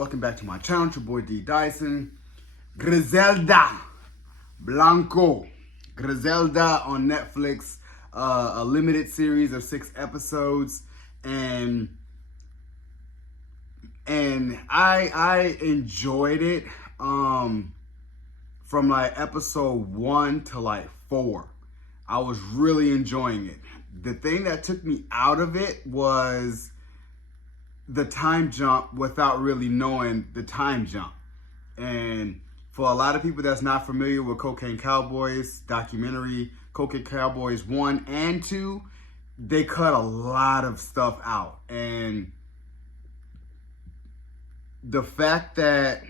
Welcome back to my channel. It's your boy D Dyson. Griselda Blanco. Griselda on Netflix. A limited series of 6 episodes, and I enjoyed it from like episode 1 to like 4. I was really enjoying it. The thing that took me out of it was the time jump without really knowing the time jump. And for a lot of people that's not familiar with Cocaine Cowboys documentary, Cocaine Cowboys 1 and 2, they cut a lot of stuff out. And the fact that,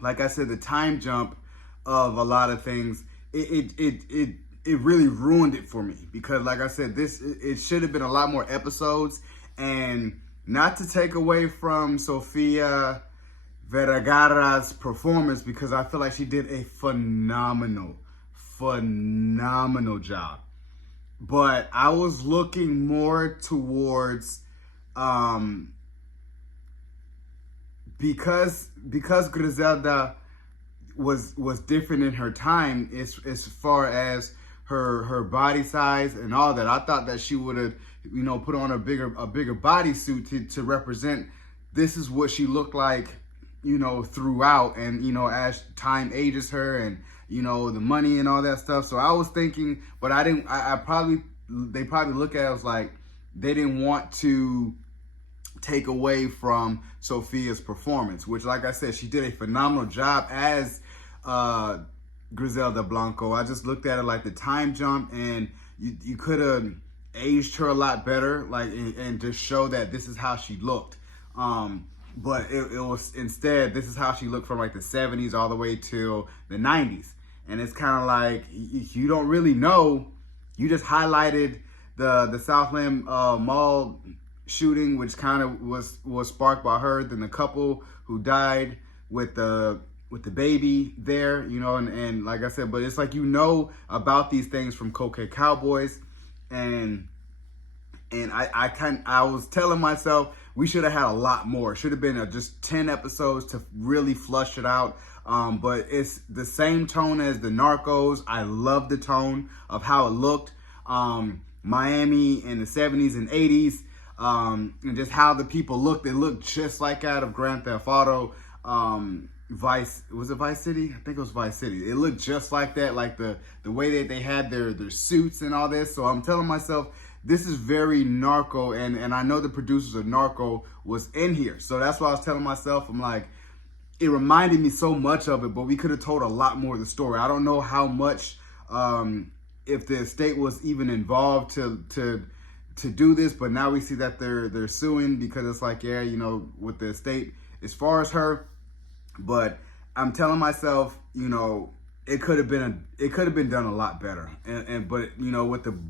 like I said, the time jump of a lot of things, it really ruined it for me. Because like I said, it should have been a lot more episodes. And not to take away from Sofia Vergara's performance, because I feel like she did a phenomenal job. But I was looking more towards, because Griselda was different in her time as far as her body size and all that. I thought that she would have, put on a bigger bodysuit to represent this is what she looked like, throughout, and as time ages her, and the money and all that stuff. So I was thinking, but I didn't. They probably look at it as like they didn't want to take away from Sofia's performance, which, like I said, she did a phenomenal job as Griselda Blanco. I just looked at it like the time jump, and you could have aged her a lot better, like, and just show that this is how she looked. But it was, instead, this is how she looked from like the 70s all the way till the 90s. And it's kind of like, you don't really know. You just highlighted the Southland Mall shooting, which kind of was sparked by her. Then the couple who died with the baby there, and like I said, but it's like, about these things from Cocaine Cowboys. And I was telling myself we should have had a lot more. It should have been just 10 episodes to really flush it out. But it's the same tone as the Narcos. I love the tone of how it looked. Miami in the 70s and 80s. And just how the people looked. They looked just like out of Grand Theft Auto. Was it Vice City? I think it was Vice City. It looked just like that, like the way that they had their suits and all this. So I'm telling myself, this is very Narco, and I know the producers of Narco was in here. So that's why I was telling myself, I'm like, it reminded me so much of it, but we could have told a lot more of the story. I don't know how much, if the estate was even involved to do this, but now we see that they're suing, because it's like, yeah, with the estate as far as her. But I'm telling myself, it could have been done a lot better. But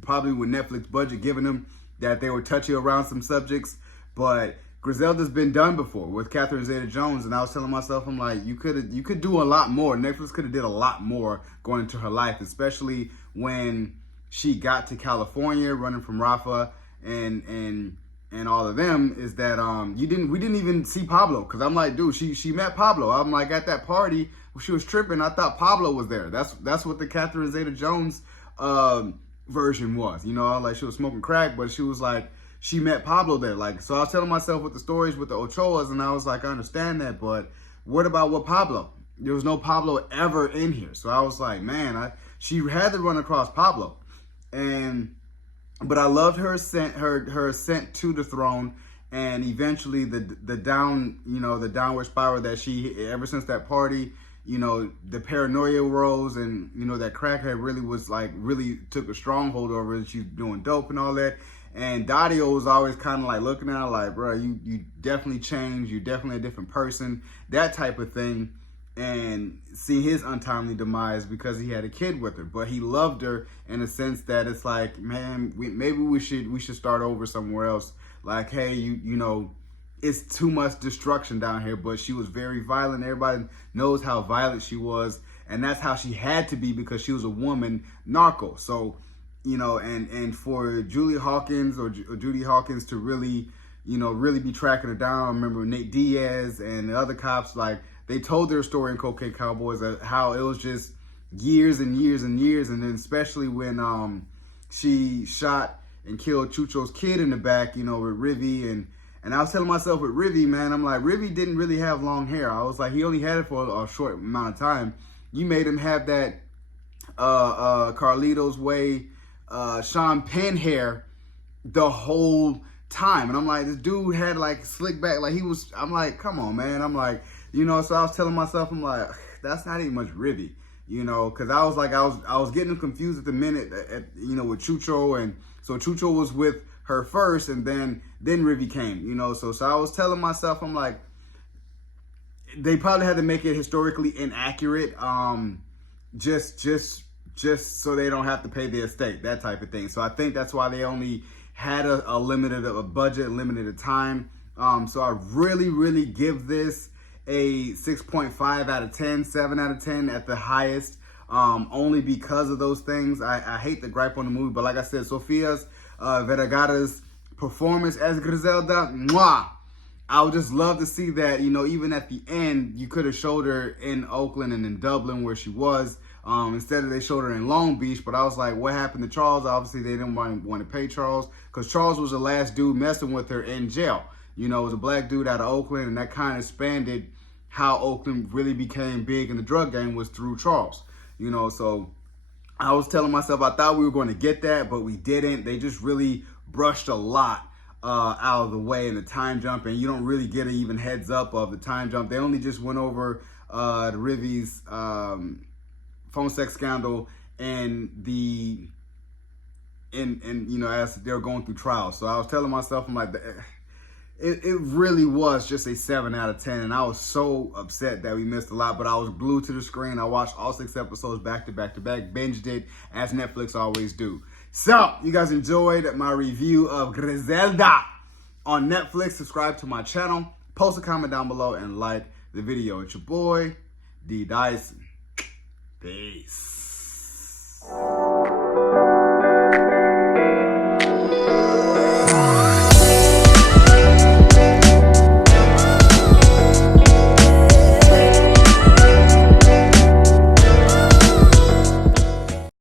probably with Netflix budget giving them that, they were touchy around some subjects. But Griselda's been done before with Catherine Zeta-Jones, and I was telling myself, I'm like, you could do a lot more. Netflix could have did a lot more going into her life, especially when she got to California, running from Rafa and all of them, is that we didn't even see Pablo, because I'm like, dude, she met Pablo. I'm like, at that party she was tripping, I thought Pablo was there. That's what the Catherine Zeta-Jones version was. Like, she was smoking crack, but she was like, she met Pablo there. Like, so I was telling myself with the stories with the Ochoas, and I was like, I understand that, but what about Pablo? There was no Pablo ever in here. So I was like, man, she had to run across Pablo. But I loved her ascent to the throne, and eventually the downward spiral that she, ever since that party, the paranoia rose, and that crackhead really took a stronghold over her. She's doing dope and all that. And Dario was always kind of like looking at her like, bro, you definitely changed. You're definitely a different person, that type of thing. And see his untimely demise because he had a kid with her, but he loved her in a sense that it's like, man, maybe we should start over somewhere else. Like, hey, it's too much destruction down here. But she was very violent. Everybody knows how violent she was, and that's how she had to be, because she was a woman narco. So, and for Judy Hawkins to really really be tracking her down. I remember Nate Diaz and the other cops, like, they told their story in Cocaine Cowboys, how it was just years and years and years. And then especially when she shot and killed Chucho's kid in the back, with Rivy. And I was telling myself with Rivy, man, I'm like, Rivy didn't really have long hair. I was like, he only had it for a short amount of time. You made him have that Carlito's Way, Sean Penn hair the whole time. And I'm like, this dude had like slick back, like I'm like, come on, man. I'm like, so I was telling myself, I'm like, that's not even much Rivy, because I was like, I was getting confused at the minute with Chucho. And so Chucho was with her first, and then Rivy came, so I was telling myself, I'm like, they probably had to make it historically inaccurate, just so they don't have to pay the estate, that type of thing. So I think that's why they only had a limited budget, limited time. So I really give this a 6.5 out of 10, 7 out of 10 at the highest, only because of those things. I hate the gripe on the movie, but like I said, Sofia's Vergara's performance as Griselda, mwah! I would just love to see that, even at the end, you could have showed her in Oakland and in Dublin where she was. Instead of they showed her in Long Beach. But I was like, what happened to Charles? Obviously, they didn't want to pay Charles, because Charles was the last dude messing with her in jail. It was a black dude out of Oakland, and that kind of expanded how Oakland really became big in the drug game, was through Charles. So I was telling myself, I thought we were going to get that, but we didn't. They just really brushed a lot out of the way in the time jump, and you don't really get an even heads up of the time jump. They only just went over the Rivy's phone sex scandal and as they're going through trials. So I was telling myself, I'm like, it really was just a 7 out of 10, and I was so upset that we missed a lot, but I was glued to the screen. I watched all 6 episodes back to back, binged it, as Netflix always do. So, you guys enjoyed my review of Griselda on Netflix. Subscribe to my channel, post a comment down below, and like the video. It's your boy, D. Dyson. Peace.